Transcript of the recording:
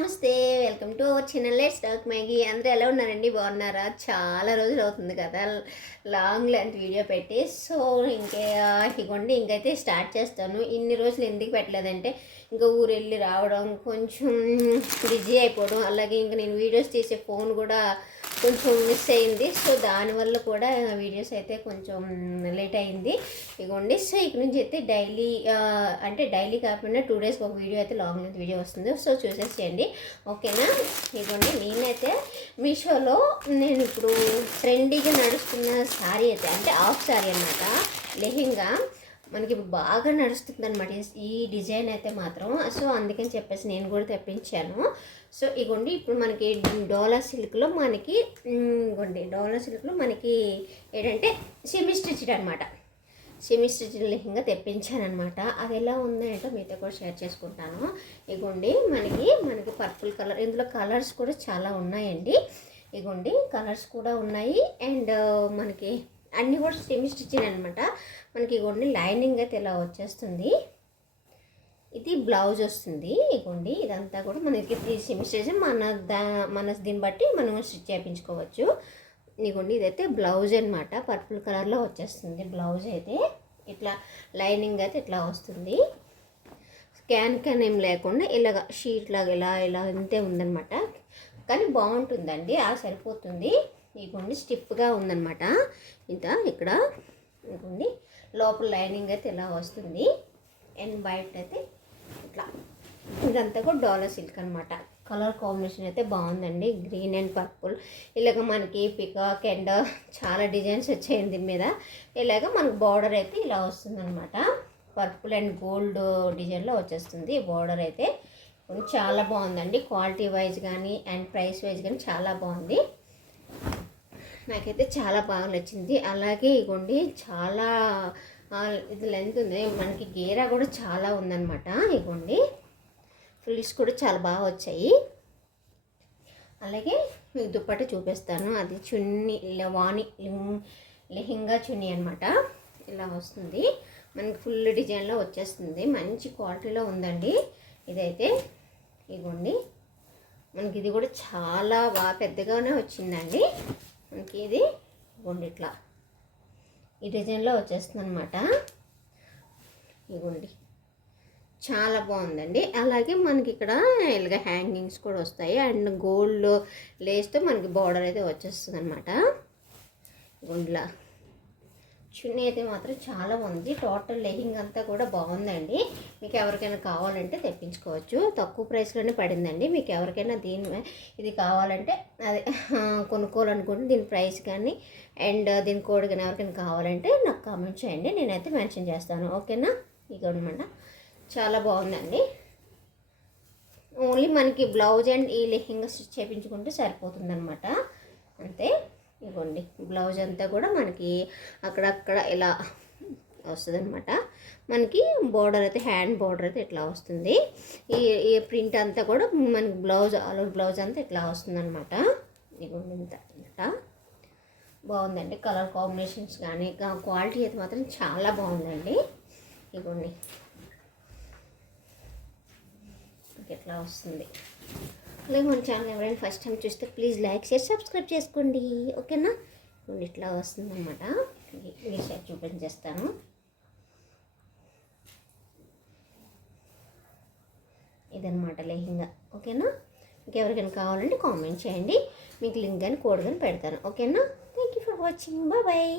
నమస్తే, welcome to our channel let's talk Maggi. అందరూ ఎలా ఉన్నారండి? బాగున్నారా? చాలా రోజులు అవుతుంది కదా లాంగ్ లెంత్ వీడియో పెట్టి. సో ఇగోండి ఇంకైతే స్టార్ట్ చేస్తాను. ఇన్ని రోజులు ఎందుకు పెట్టలేదంటే ఇంకా ఊరు వెళ్ళి రావడం, కొంచెం బిజీ అయిపోవడం, అలాగే ఇంకా నేను వీడియోస్ తీసే ఫోన్ కూడా కొంచెం మిస్ అయింది. సో దానివల్ల కూడా వీడియోస్ అయితే కొంచెం లేట్ అయింది. ఇగోండి సో ఇక నుంచి అయితే డైలీ కాకుండా 2 డేస్కి ఒక వీడియో అయితే లాంగ్ లెంత్ వీడియో వస్తుంది. సో చూసేసేయండి, ఓకేనా? ఇదిగోండి నేనైతే మీషోలో నేను ఇప్పుడు ట్రెండీగా నడుస్తున్న శారీ అయితే అంటే హాఫ్ శారీ అన్నమాట, లెహెంగా మనకి ఇప్పుడు బాగా నడుస్తుంది అనమాట ఈ డిజైన్ అయితే మాత్రం. సో అందుకని చెప్పేసి నేను కూడా తెప్పించాను. సో ఇగోండి ఇప్పుడు మనకి డోలా సిల్క్లో మనకి ఏంటంటే సెమీ స్టిచ్డ్ అనమాట, సెమీ స్టిచ్డ్ లెహంగా తెప్పించాను అనమాట. అది ఎలా ఉందంటే మీతో కూడా షేర్ చేసుకుంటాను. ఇగోండి మనకి పర్పుల్ కలర్, ఇందులో కలర్స్ కూడా చాలా ఉన్నాయండి. ఇగోండి కలర్స్ కూడా ఉన్నాయి అండ్ మనకి అన్నీ కూడా సెమీ స్టిచ్డ్ అనమాట. మనకి ఇగోండి లైనింగ్ అయితే ఇలా వచ్చేస్తుంది, ఇది బ్లౌజ్ వస్తుంది. ఇగోండి ఇదంతా కూడా మనకి సెమీ స్టిచ్, మన దీన్ని బట్టి మనం స్టిచ్ చేయించుకోవచ్చు. ఇగోండి ఇదైతే బ్లౌజ్ అనమాట, పర్పుల్ కలర్లో వచ్చేస్తుంది బ్లౌజ్ అయితే. ఇట్లా లైనింగ్ అయితే ఇట్లా వస్తుంది, క్యాన్ ఏం లేకుండా ఇలాగ షీట్ లాగా ఇలా అంతే ఉందన్నమాట. కానీ బాగుంటుందండి, సరిపోతుంది. ఇగోండి స్టిఫ్గా ఉందన్నమాట. ఇక్కడ ఇగోండి లోపల లైనింగ్ అయితే ఇలా వస్తుంది అండ్ బయట అయితే ఇట్లా. ఇదంతా కూడా డోలా సిల్క్ అనమాట. కలర్ కాంబినేషన్ అయితే బాగుందండి, గ్రీన్ అండ్ పర్పుల్. ఇలాగ మనకి పికాక్ అండ్ చాలా డిజైన్స్ వచ్చాయి దీని మీద. ఇలాగ మనకు బార్డర్ అయితే ఇలా వస్తుంది అనమాట, పర్పుల్ అండ్ గోల్డ్ డిజైన్లో వచ్చేస్తుంది బార్డర్ అయితే. చాలా బాగుందండి, క్వాలిటీ వైజ్ కానీ అండ్ ప్రైస్ వైజ్ కానీ చాలా బాగుంది, నాకైతే చాలా బాగా నచ్చింది. అలాగే ఇగోండి చాలా ఇది లెంత్ ఉంది, మనకి గేరా కూడా చాలా ఉందన్నమాట. ఇగోండి ఫ్రిల్స్ కూడా చాలా బాగా వచ్చాయి. అలాగే మీకు దుప్పటి చూపిస్తాను, అది చున్నీ వాణి లెహంగా చున్నీ అనమాట. ఇలా వస్తుంది మనకి, ఫుల్ డిజైన్లో వచ్చేస్తుంది, మంచి క్వాలిటీలో ఉందండి ఇదైతే. ఇగోండి మనకి ఇది కూడా చాలా బాగా పెద్దగానే వచ్చిందండి మనకి ఇది. ఇగోండి ఇట్లా ఈ డిజైన్లో వచ్చేస్తుంది అనమాట. ఇగోండి చాలా బాగుందండి. అలాగే మనకి ఇక్కడ ఇలాగ హ్యాంగింగ్స్ కూడా వస్తాయి అండ్ గోల్డ్ లేస్తో మనకి బార్డర్ అయితే వచ్చేస్తుంది అనమాట. ఇగోండిలా చున్నీ అయితే మాత్రం చాలా బాగుంది, టోటల్ లెహింగ్ అంతా కూడా బాగుందండి. మీకు ఎవరికైనా కావాలంటే తెప్పించుకోవచ్చు, తక్కువ ప్రైస్లోనే పడిందండి. మీకు ఎవరికైనా ఇది కావాలంటే అది కొనుక్కోవాలనుకుంటే దీని ప్రైస్ కానీ అండ్ దీని కోడ్ కానీ ఎవరికైనా కావాలంటే నాకు కామెంట్ చేయండి, నేనైతే మెన్షన్ చేస్తాను, ఓకేనా? ఇక అనమాట చాలా బాగుందండి. ఓన్లీ మనకి బ్లౌజ్ అండ్ ఈ లెహంగా స్టిచ్ చేయించుకుంటే సరిపోతుంది అనమాట, అంతే. ఇవ్వండి బ్లౌజ్ అంతా కూడా మనకి అక్కడక్కడ ఇలా వస్తుంది అనమాట. మనకి బార్డర్ అయితే హ్యాండ్ బార్డర్ అయితే ఇట్లా వస్తుంది. ఈ ప్రింట్ అంతా కూడా మనకి బ్లౌజ్ ఆల్ ఓవర్ బ్లౌజ్ అంతా ఇట్లా వస్తుంది అనమాట. ఇవ్వండి ఇంత బాగుందండి, కలర్ కాంబినేషన్స్ కానీ క్వాలిటీ అయితే మాత్రం చాలా బాగుందండి. ఇవ్వండి ఇట్లా వస్తుంది. అలాగే మన ఛానల్ ఎవరైనా ఫస్ట్ టైం చూస్తే ప్లీజ్ లైక్ షేర్ సబ్స్క్రైబ్ చేసుకోండి, ఓకేనా? ఇట్లా వస్తుంది అనమాట. ఈ షేర్ చూపించేస్తాను. ఇదనమాట లెహంగా, ఓకేనా? ఇంకెవరికైనా కావాలంటే కామెంట్ చేయండి, మీకు లింక్ కానీ కోడ్ కానీ పెడతాను, ఓకేనా? Thank you for watching, bye.